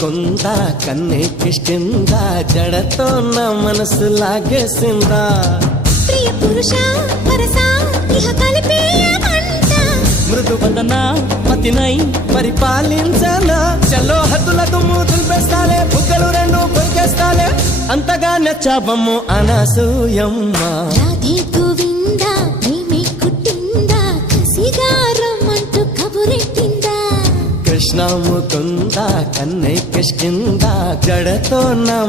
ముకుంద కన్నే కిష్కింద జడతో నా మనసు లాగేసిందా ప్రియ పురుష వరస ఇహ కలిపేయమంట మృదు వదన పతినై పరిపాలించనా చలో హద్దుల దుమ్ము దులిపేస్తాలే బుగ్గలు రెండు కొరికేస్తాలే అంతగా నచ్చావమ్ము అనసూయమ్మ రాధే గోవింద ప్రేమే కుట్టిందా కసిగా రమ్మంటూ కబురెట్టిందా కృష్ణ ముకుంద కన్నే కిష్కింద జడతో నా